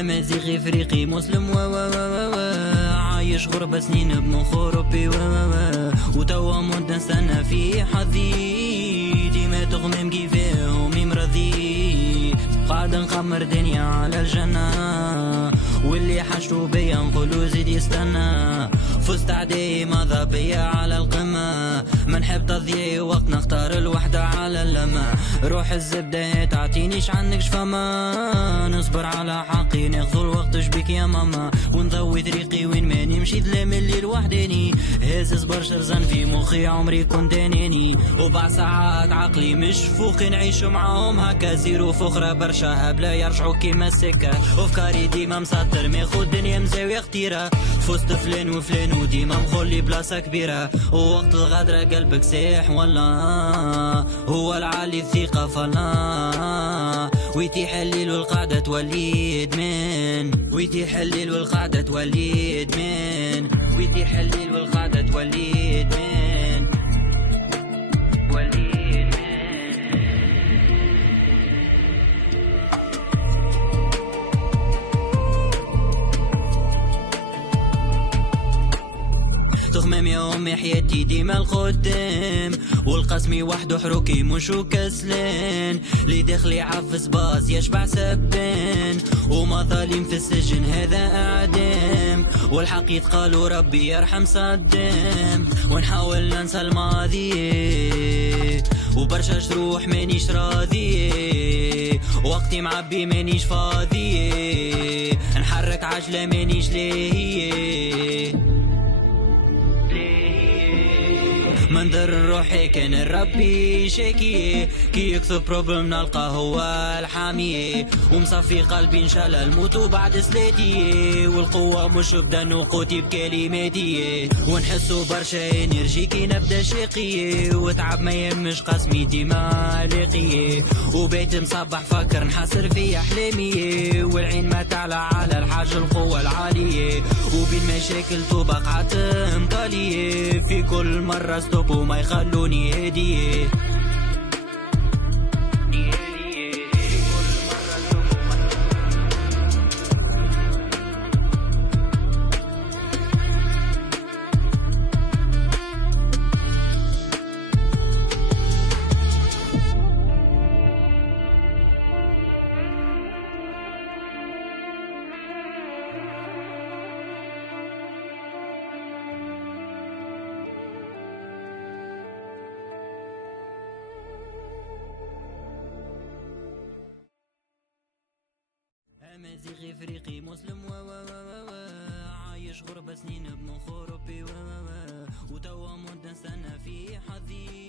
امازيغي افريقي مسلم عايش غربة سنين بمخ اوروبي وتوا مدة نستنى في حظي ديما تغمم كيفاه ومي مرضي قاعد نخمر دنيا على الجنة واللي حشتو بيا نقولو زيد يستنى فزت عدي ماذا بيا على القمة ما نحب تضييع وقت نختار الوحدة على اللمة روح الزبدة تعطينيش عنك شفما نصبر على حقي ناخذ الوقت شبيك يا ماما ونضوي طريقي وين ما نمشي ظلام الليل وحداني هازز برشا زن في مخي عمري كنت اناني وبعد ساعات عقلي مش فوق نعيش معاهم هكا زيرو فخرة برشا هبلا يرجعوا كيما السكة وفكاري ديما مسطر ماخد الدنيا مزاوية اختيرة فزت فلان وفلان وديما مخلي بلاصة كبيرة ووقت الغدرة قلبك ساح ولا هو العالي الثقة فلا ويتيح الليل والقعدة تولي ادمان ويتيح الليل والقعدة تولي ادمان ويتيح الليل والقعدة تولي ادمان ولي تخمم يا أمي حياتي ديما القدام والقسمي وحده حروكي مشو كسلان لي داخلي عفس باز يشبع سبان ومظالم في السجن هذا اعدام والحق يتقالوا ربي يرحم صدام ونحاول ننسى الماضي وبرشا جروح مانيش راضي وقتي معبي مانيش فاضي نحرك عجلة مانيش ليه منظر روحي كان ربي شاكي كي يكتب بروبلم نلقى هو الحامي ومصفي قلبي انشال الموت وبعد سلاتي والقوة مش بدا وقوتي بكلماتي ونحسو برشا انرجي كي نبدا شقي وتعب ما يمش قسمي ديما لاقي وبيت مصبح فكر نحسر في احلامي والعين ما تعلى على الحاجة القوة العالية وبين مشاكل طبقات مطالية في كل مرة ستوب وما يخلوني هدية امازيغي افريقي مسلم عايش غربة سنين بمخ اوروبي وتوا مدة نستنى في حظي